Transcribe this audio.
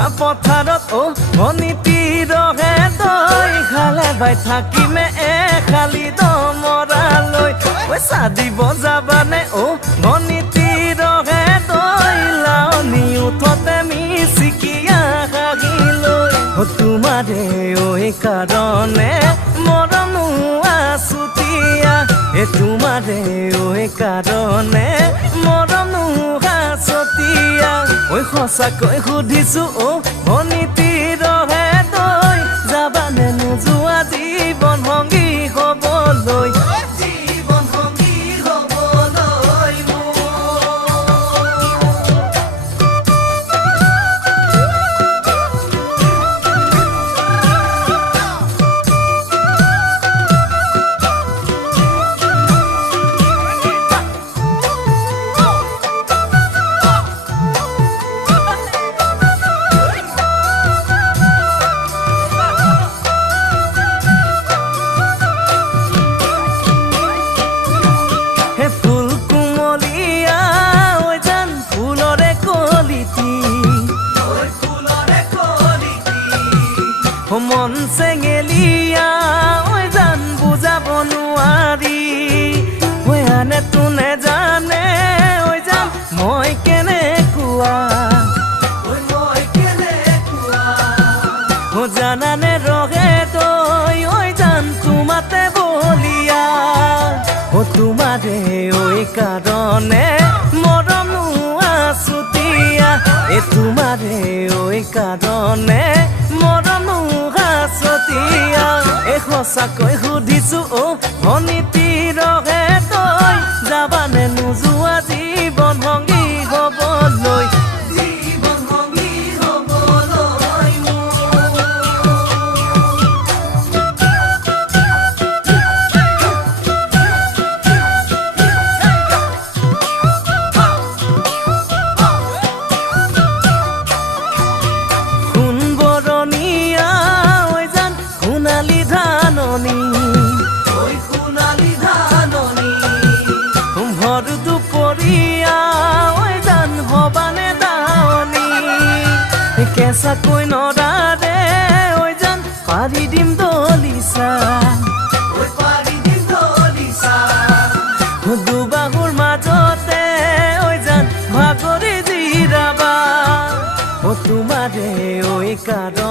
বৰষা পথাৰত অনিতি ৰহে তই খালে বাই থাকিমে খালি দমৰালৈ পইচা দিব যাবানে অনিতি ৰহে তই লাওনি উঠতে মিচিকিয়া হাগিলৈ তোমাৰে কাৰণে মৰমো আছুতীয়া তোমাৰে কাৰণে মৰমো আছতীয়া সঁচাকৈ সুধিছো অনিতি ৰহে তই যাবানে নোযোৱা জীৱন সংগী হ'বলৈ জীৱন সংগী হ'বলৈ মন চেঙেলিয়া জান বুজাব নোৱাৰি আনে তোনে জানে জান মই কেনেকুৱা জানানে ৰহে তই জান তোমাতে বলিয়া তোমাৰে কাৰণে মৰমো আছুতীয়া তোমাৰে কাৰণে মৰমো আছতীয়া সঁচাকৈ সুধিছো অনিতি ৰহে তই যাবানে নোযোৱা জীৱন সংগী হ'বলৈ জীৱন সংগী হ'বলৈ কেঁচাকৈ নৰাৰে জান পাৰি দিম দলিচা দুবাহুৰ মাজতে জান ভাগৰি জিৰাবা তোমাৰে কাৰণে